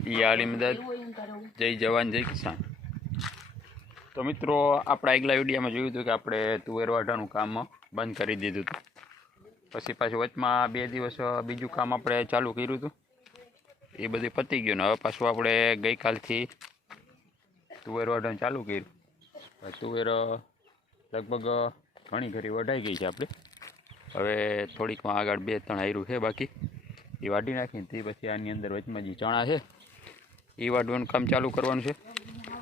આલી મદદ. જય જવાન, જય કિસાન. તો મિત્રો, આપણે આગલા વિડીયામાં જોયું હતું કે આપણે તુવેર વાઢાનું કામ બંધ કરી દીધું હતું. પછી પાછું વચમાં બે દિવસ બીજું કામ આપણે ચાલુ કર્યું હતું. એ બધું પતી ગયું ને. હવે પાછું આપણે ગઈકાલથી તુવેર વાઢવાનું ચાલુ કર્યું. તુવેર લગભગ ઘણી ઘરી વઢાઈ ગઈ છે આપણે. હવે થોડીકમાં આગળ બે ત્રણ હાયરું છે બાકી. એ વાઢી નાખીને તે પછી આની અંદર વચમાં જે ચણા છે એ વાઢવાનું કામ ચાલુ કરવાનું છે.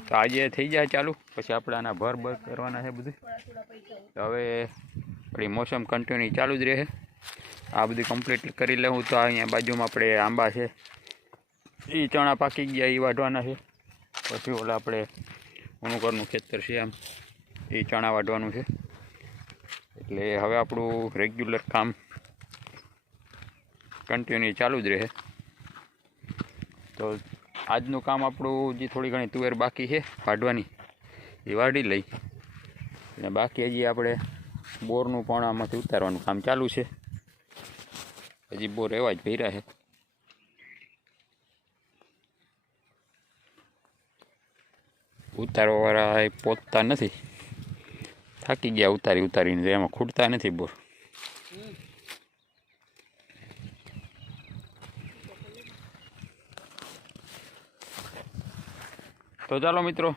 તો આજે થઈ જાય ચાલુ. પછી આપણે આના ભર ભર કરવાના છે બધું. તો હવે આપણી મોસમ કન્ટિન્યુ ચાલુ જ રહે. આ બધું કમ્પ્લીટ કરી લઉં તો અહીંયા બાજુમાં આપણે આંબા છે. એ ચણા પાકી ગયા એ વાઢવાના છે. પછી ઓલા આપણે ઉણુકરનું ખેતર છે આમ. એ ચણા વાઢવાનું છે. એટલે હવે આપણું રેગ્યુલર કામ કન્ટિન્યુ ચાલુ જ રહે. તો આજનું કામ આપણું જે થોડી ઘણી તુવેર બાકી છે વાઢવાની એ વાઢી લઈ. અને બાકી હજી આપણે બોરનું પણ આમાંથી ઉતારવાનું કામ ચાલુ છે. હજી બોર એવા જ ભર્યા છે. ઉતારવાવાળા એ પહોંચતા નથી. થાકી ગયા ઉતારી, ઉતારીને એમાં ખૂટતા નથી બોર. તો ચાલો મિત્રો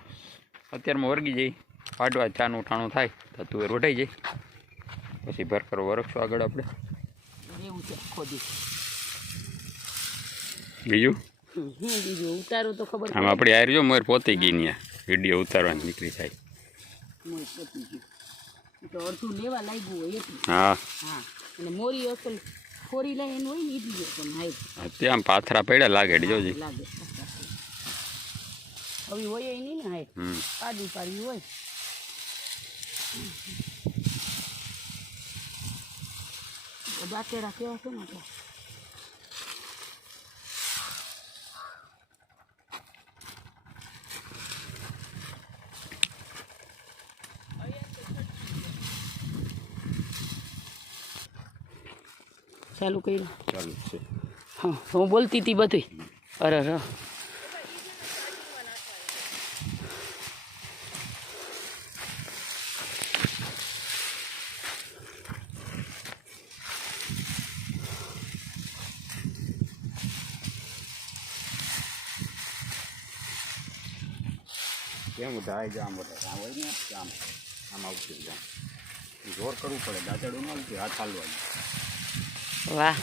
અત્યારમાં વર્ગી જઈ. વાટવા ચાનું ટાણું થાય તો તું રોટાઈ જાય પછી ભર કરો વરખશું આગળ આપણે. બીજું? બીજું ઉતારો તો ખબર આમ આપણે આર જો મોર પોતી ગઈ વીડિયો ઉતારવાની નીકળી થાય મોય પતી ગયું ઈ તો અડધું લેવા લાગ્યું હોય હા. હા અને મોરી અસલ ફોરી લઈ હોય ને ઈ બીજો પણ ત્યાં પાથરા પડ્યા લાગે જોજી લાગે. હવે હોય નહીં ને હાઈ પાડી પાડી હોય. દાંતેડા કેવા છે ને ચાલુ કર્યું. ચાલુ છે. હા હું બોલતી હતી બધી. અરે અરે. કેમ બધા જામ બધા આમ હોય ને આમ આમ આવતું જામ જોર કરવું પડે દાંતડું ન આવતી હાથ હાલવા વાહ.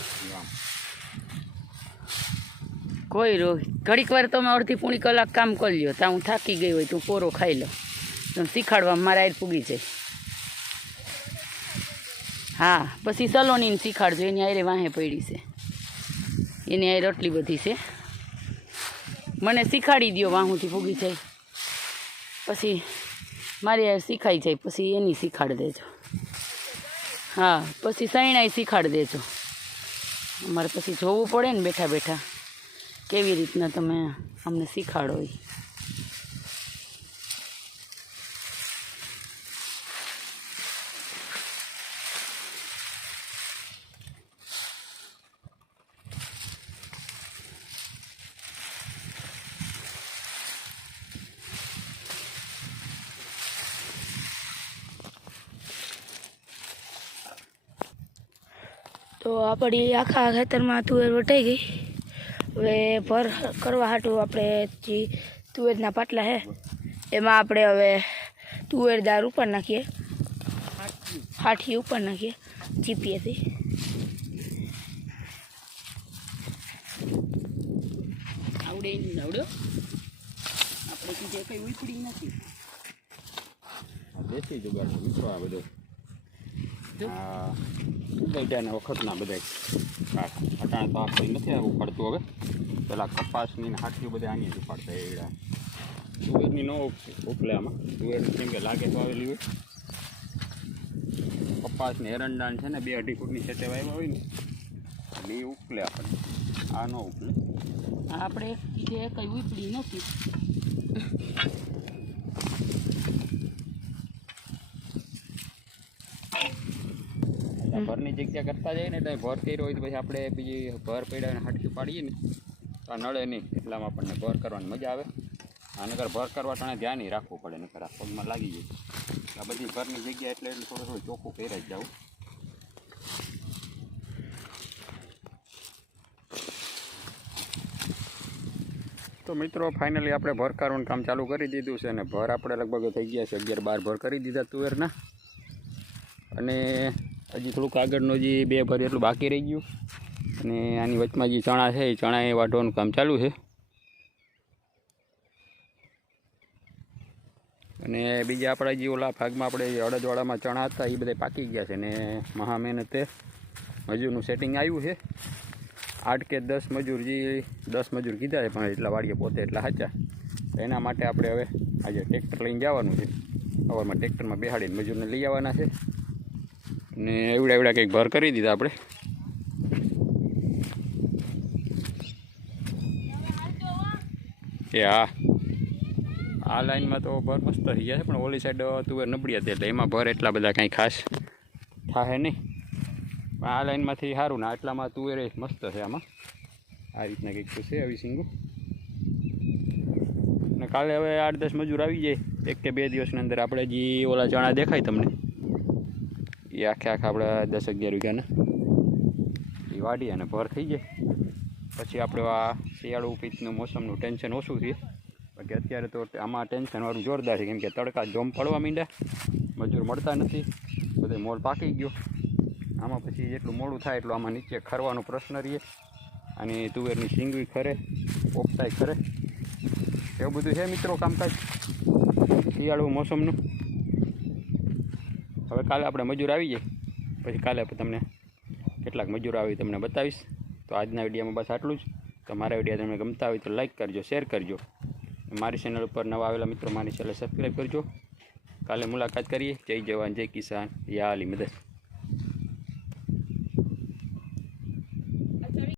કોઈ રો ઘડીક વાર તમે અડધી પૂણી કલાક કામ કરી લ્યો ત્યાં હું થાકી ગઈ હોય તું પોરો ખાઈ લો તમે શીખાડવા મારા આર પૂગી જાય હા પછી સલોનીને શીખાડજો એની આરે વાહે પડી છે. એની આરે રોટલી બધી છે. મને શીખાડી દો વાહુંથી ફૂગી જાય. પછી મારી યાર શીખાઈ જાય, પછી એની શીખાડી દેજો. હા, પછી સૈણાઈ શીખાડી દેજો. અમારે પછી જોવું પડે ને બેઠા બેઠા, કેવી રીતના તમે અમને શીખાડો ઈ. તો આપણી આખા ખેતરમાં તુવેર વટાઈ ગઈ. હવે ભર કરવા હાટું આપણે જે તુવેરના પાટલા છે એમાં આપણે હવે તુવેર દાળ ઉપર નાખીએ. હાઠી ઉપર નાખીએ. ચીપીએથી. આવડે નહીં આવડ્યો આપણે કીધે કંઈ ઉખડી નથી. આ દેશી જુગાડ છે બધો. આ ઉદયડાના વખતના બધા અટાણ તો આ કોઈ નથી આવું પડતું હવે. પેલા કપાસની હાથીઓ બધા આની જ ઉપાડતા એડા તુવેરની ન ઉપલે આમાં. તુવેર કેમ કે લાગે તો આવેલી હોય. કપાસની એરંડા છે ને બે અઢી ફૂટની સેટે વાવ્યા હોય ને એ ઉપલે આપણને. આ ન ઉપલે. આપણે એક કંઈ ઉપડી નથી. ભરની જગ્યા કરતા જઈએ ને એટલે ભર કર્યો હોય તો પછી આપણે બીજી ભર પડ્યા હાટકી પાડીએ ને, તો આ નળે નહીં, એટલામાં આપણને ભર કરવાની મજા આવે. આ નગર ભર કરવા ટાણે ધ્યાન રાખવું પડે, નકર આ પગમાં લાગી જાય આ બધી ભરની જગ્યા એટલે એટલું થોડું થોડું ચોખ્ખું પહેરાઈ જ જવું તો મિત્રો ફાઇનલી આપણે ભર કરવાનું કામ ચાલુ કરી દીધું છે અને ભર આપણે લગભગ થઈ ગયા છે અગિયાર બાર ભર કરી દીધા તુવેરના. અને હજી થોડુંક આગળનું જે બે ભર એટલું બાકી રહી ગયું. અને આની વચમાં જે ચણા છે, એ ચણા એ વાઢવાનું કામ ચાલુ છે. અને બીજા આપણા જે ઓલા ભાગમાં આપણે અડદવાળામાં ચણા હતા, એ બધા પાકી ગયા છે. ને મહા મહેનતે મજૂરનું સેટિંગ આવ્યું છે. આઠ કે દસ મજૂર જે દસ મજૂર કીધા છે, પણ એટલા વાડીએ પોતે એટલા સાચા. એના માટે આપણે હવે આજે ટ્રેક્ટર લઈને જવાનું છે. સવારમાં ટ્રેક્ટરમાં બેહાડીને મજૂરને લઈ આવવાના છે. ને એવડા એવડા કંઈક ભર કરી દીધા આપણે. એ હા. આ લાઈનમાં તો ભર મસ્ત થઈ ગયા છે, પણ ઓલી સાઈડ તુવેર નબળી હતી એટલે એમાં ભર એટલા બધા કંઈ ખાસ થાય નહીં. પણ આ લાઈનમાંથી સારું ને આટલામાં તુવેર મસ્ત છે આમાં. આ રીતના કંઈક તો છે આવી સિંગુ. ને કાલે હવે આઠ દસ મજૂર આવી જાય, એક કે બે દિવસની અંદર આપણે જે ઓલા ચણા દેખાય તમને. એ આખે આખા આપણે દસ અગિયાર વીઘાના એ વાઢી અને ભર થઈ જાય. પછી આપણે આ શિયાળુ પીતનું મોસમનું ટેન્શન ઓછું છે. બાકી અત્યારે તો આમાં ટેન્શનવાળું જોરદાર છે, કેમ કે તડકા જોમ પડવા માંડ્યા. મજૂર મળતા નથી. બધે મોલ પાકી ગયો. આમાં પછી જેટલું મોડું થાય એટલું આમાં નીચે ખરવાનો પ્રશ્ન રહીએ અને તુવેરની સિંગવી ખરે પોપટાઈ ખરે. એવું બધું છે મિત્રો કામકાજ? શિયાળુ મોસમનું? હવે કાલે આપણે મજૂર આવી જાય. પછી કાલે તમને કેટલાક મજૂર આવી તમને બતાવીશ. તો આજના વિડીયોમાં બસ આટલું જ. તો મારા વીડિયો તમને ગમતા હોય તો લાઈક કરજો શેર કરજો. મારી ચેનલ ઉપર નવા આવેલા મિત્રો મારી ચેનલ સબસ્ક્રાઈબ કરજો. કાલે મુલાકાત કરીએ. જય જવાન, જય કિસાન. યા અલી મદદ.